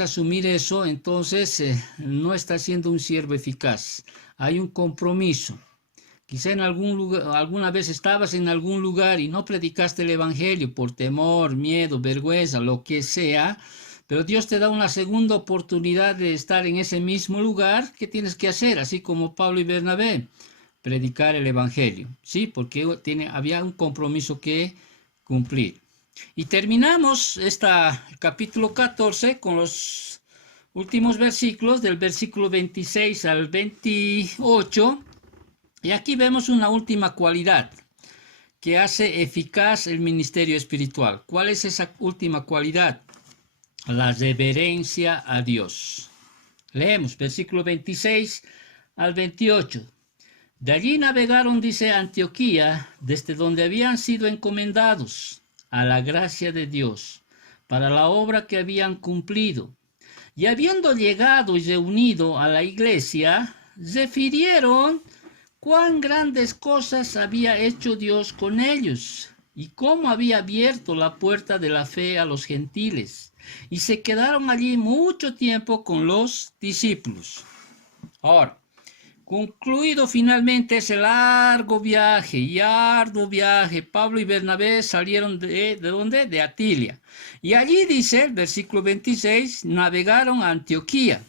asumir eso, entonces no estás siendo un siervo eficaz. Hay un compromiso. Quizá en algún lugar, alguna vez estabas en algún lugar y no predicaste el Evangelio por temor, miedo, vergüenza, lo que sea, pero Dios te da una segunda oportunidad de estar en ese mismo lugar. ¿Qué tienes que hacer? Así como Pablo y Bernabé, predicar el Evangelio, ¿sí? Porque había un compromiso que cumplir. Y terminamos capítulo 14 con los últimos versículos, del versículo 26 al 28. Y aquí vemos una última cualidad que hace eficaz el ministerio espiritual. ¿Cuál es esa última cualidad? La reverencia a Dios. Leemos versículo 26 al 28. De allí navegaron, dice, a Antioquía, desde donde habían sido encomendados a la gracia de Dios para la obra que habían cumplido. Y habiendo llegado y reunido a la iglesia, refirieron cuán grandes cosas había hecho Dios con ellos y cómo había abierto la puerta de la fe a los gentiles. Y se quedaron allí mucho tiempo con los discípulos. Ahora, concluido finalmente ese largo viaje y arduo viaje, Pablo y Bernabé salieron ¿de dónde? De Atilia. Y allí dice, el versículo 26, navegaron a Antioquía,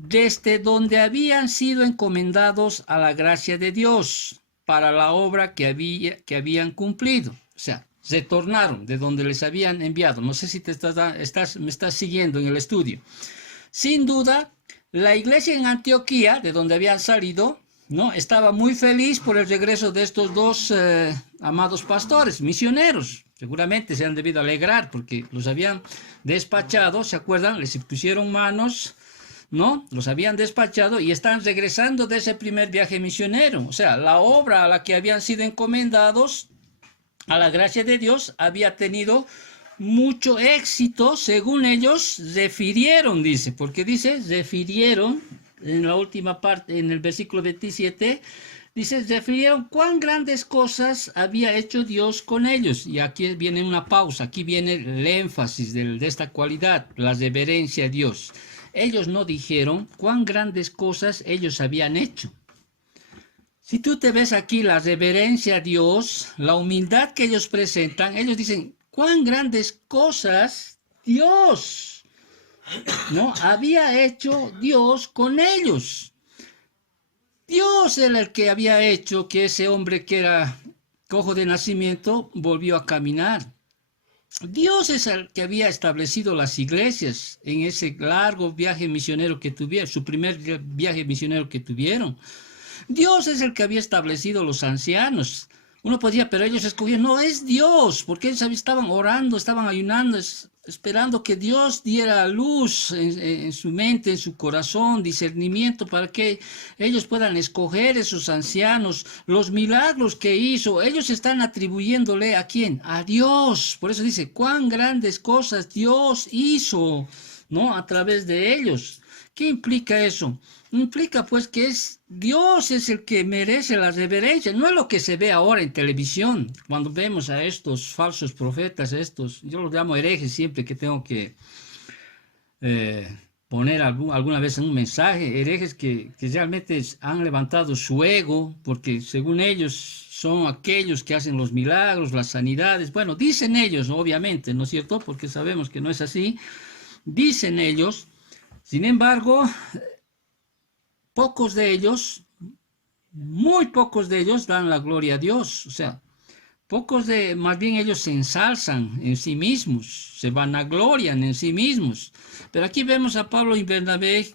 desde donde habían sido encomendados a la gracia de Dios para la obra que habían cumplido. O sea, retornaron de donde les habían enviado. No sé si me estás siguiendo en el estudio. Sin duda, la iglesia en Antioquía, de donde habían salido, ¿no?, estaba muy feliz por el regreso de estos dos amados pastores, misioneros. Seguramente se han debido alegrar porque los habían despachado, ¿se acuerdan? Les pusieron manos, ¿no? Los habían despachado y están regresando de ese primer viaje misionero. O sea, la obra a la que habían sido encomendados, a la gracia de Dios, había tenido mucho éxito, según ellos refirieron, dice, porque dice, refirieron, en la última parte, en el versículo 27, Dice, refirieron cuán grandes cosas había hecho Dios con ellos. Y aquí viene una pausa, aquí viene el énfasis de esta cualidad, la reverencia a Dios. Ellos no dijeron cuán grandes cosas ellos habían hecho. Si tú te ves aquí la reverencia a Dios, la humildad que ellos presentan, ellos dicen, cuán grandes cosas Dios, ¿no? Había hecho Dios con ellos. Dios era el que había hecho que ese hombre que era cojo de nacimiento volvió a caminar. Dios es el que había establecido las iglesias en ese largo viaje misionero que tuvieron, su primer viaje misionero que tuvieron. Dios es el que había establecido los ancianos. Uno podría, pero ellos escogieron, no, es Dios, porque ellos estaban orando, estaban ayunando, esperando que Dios diera luz en su mente, en su corazón, discernimiento para que ellos puedan escoger esos ancianos, los milagros que hizo. Ellos están atribuyéndole ¿a quién? A Dios. Por eso dice, cuán grandes cosas Dios hizo, ¿no? A través de ellos. ¿Qué implica eso? Implica pues que Dios es el que merece la reverencia, no es lo que se ve ahora en televisión, cuando vemos a estos falsos profetas, yo los llamo herejes siempre que tengo que poner alguna vez en un mensaje, herejes que realmente han levantado su ego, porque según ellos son aquellos que hacen los milagros, las sanidades, bueno, dicen ellos, obviamente, ¿no es cierto? Porque sabemos que no es así, dicen ellos, sin embargo, pocos de ellos, muy pocos de ellos dan la gloria a Dios. O sea, más bien ellos se ensalzan en sí mismos, se vanaglorian en sí mismos. Pero aquí vemos a Pablo y Bernabé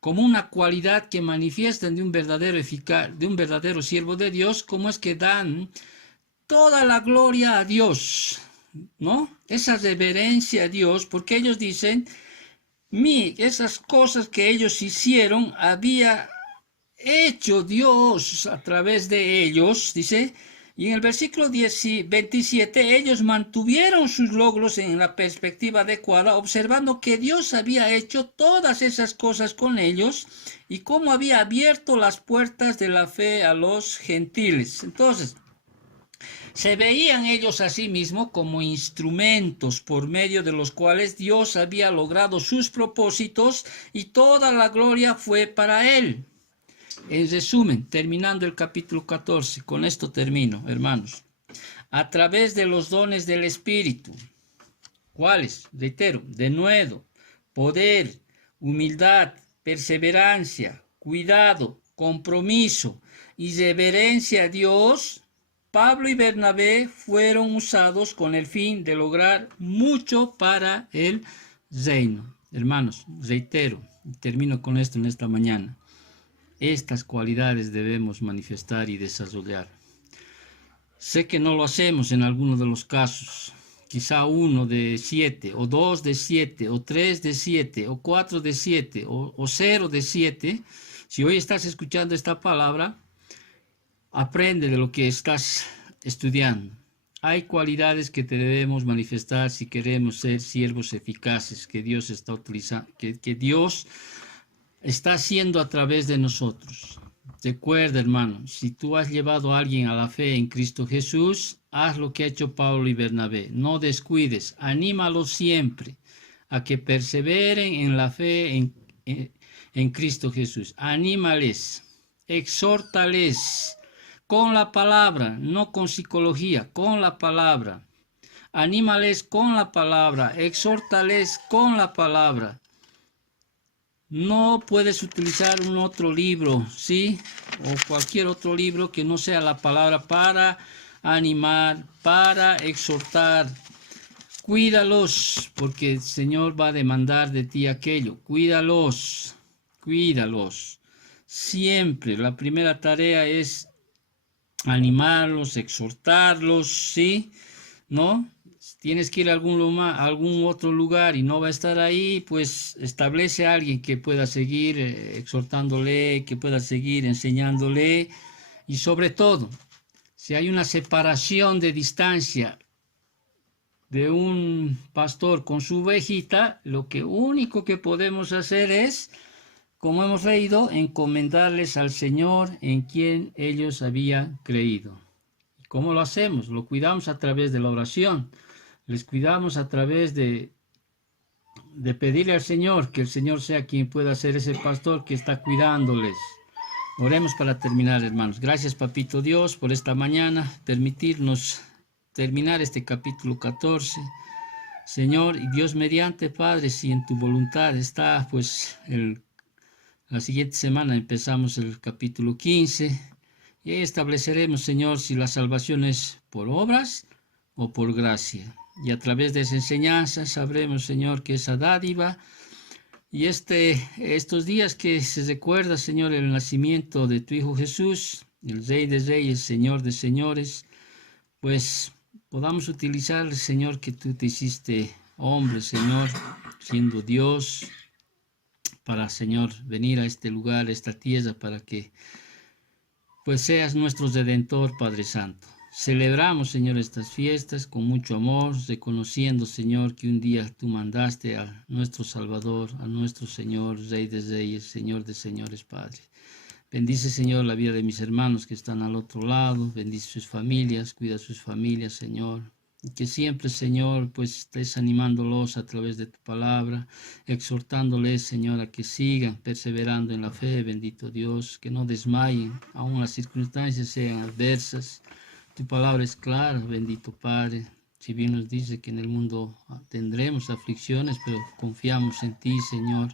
como una cualidad que manifiestan de un verdadero siervo de Dios, como es que dan toda la gloria a Dios, ¿no? Esa reverencia a Dios, porque ellos dicen, esas cosas que ellos hicieron había hecho Dios a través de ellos, dice, y en el versículo 27, ellos mantuvieron sus logros en la perspectiva adecuada, observando que Dios había hecho todas esas cosas con ellos y cómo había abierto las puertas de la fe a los gentiles. Entonces, se veían ellos a sí mismos como instrumentos por medio de los cuales Dios había logrado sus propósitos y toda la gloria fue para Él. En resumen, terminando el capítulo 14, con esto termino, hermanos. A través de los dones del Espíritu, ¿cuáles? Reitero, denuedo, poder, humildad, perseverancia, cuidado, compromiso y reverencia a Dios, Pablo y Bernabé fueron usados con el fin de lograr mucho para el reino. Hermanos, reitero, termino con esto en esta mañana. Estas cualidades debemos manifestar y desarrollar. Sé que no lo hacemos en algunos de los casos. Quizá 1 de 7, o 2 de 7, o 3 de 7, o 4 de 7, o 0 de 7. Si hoy estás escuchando esta palabra, aprende de lo que estás estudiando. Hay cualidades que te debemos manifestar si queremos ser siervos eficaces que Dios está utilizando, que Dios está haciendo a través de nosotros. Recuerda, hermano, si tú has llevado a alguien a la fe en Cristo Jesús, haz lo que ha hecho Pablo y Bernabé. No descuides, anímalos siempre a que perseveren en la fe en Cristo Jesús. Anímales, exhórtales con la palabra, no con psicología, con la palabra. Anímales con la palabra, exhórtales con la palabra. No puedes utilizar un otro libro, ¿sí? O cualquier otro libro que no sea la palabra para animar, para exhortar. Cuídalos, porque el Señor va a demandar de ti aquello. Cuídalos, cuídalos. Siempre la primera tarea es animarlos, exhortarlos, ¿sí? ¿No? Tienes que ir a algún otro lugar y no va a estar ahí, pues establece a alguien que pueda seguir exhortándole, que pueda seguir enseñándole, y sobre todo, si hay una separación de distancia de un pastor con su ovejita, lo único que podemos hacer es como hemos leído, encomendarles al Señor en quien ellos habían creído. ¿Cómo lo hacemos? Lo cuidamos a través de la oración, les cuidamos a través de pedirle al Señor que el Señor sea quien pueda ser ese pastor que está cuidándoles. Oremos para terminar, hermanos. Gracias, Papito Dios, por esta mañana, permitirnos terminar este capítulo 14. Señor, y Dios mediante, Padre, si en tu voluntad está, pues la siguiente semana empezamos el capítulo 15 y ahí estableceremos, Señor, si la salvación es por obras o por gracia. Y a través de esa enseñanza sabremos, Señor, que esa dádiva y estos días que se recuerda, Señor, el nacimiento de tu Hijo Jesús, el Rey de Reyes, Señor de Señores, pues podamos utilizar, Señor, que tú te hiciste hombre, Señor, siendo Dios, para, Señor, venir a este lugar, a esta tierra, para que pues seas nuestro Redentor, Padre Santo. Celebramos, Señor, estas fiestas con mucho amor, reconociendo, Señor, que un día tú mandaste a nuestro Salvador, a nuestro Señor, Rey de Reyes, Señor de Señores, Padre. Bendice, Señor, la vida de mis hermanos que están al otro lado, bendice sus familias, cuida sus familias, Señor. Y que siempre, Señor, pues estés animándolos a través de tu palabra, exhortándoles, Señor, a que sigan perseverando en la fe, bendito Dios, que no desmayen, aun las circunstancias sean adversas. Tu palabra es clara, bendito Padre. Si bien nos dice que en el mundo tendremos aflicciones, pero confiamos en ti, Señor.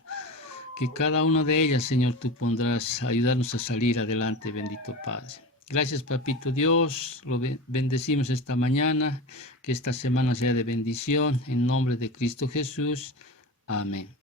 Que cada una de ellas, Señor, tú pondrás a ayudarnos a salir adelante, bendito Padre. Gracias, Papito Dios. Lo bendecimos esta mañana. Que esta semana sea de bendición. En nombre de Cristo Jesús. Amén.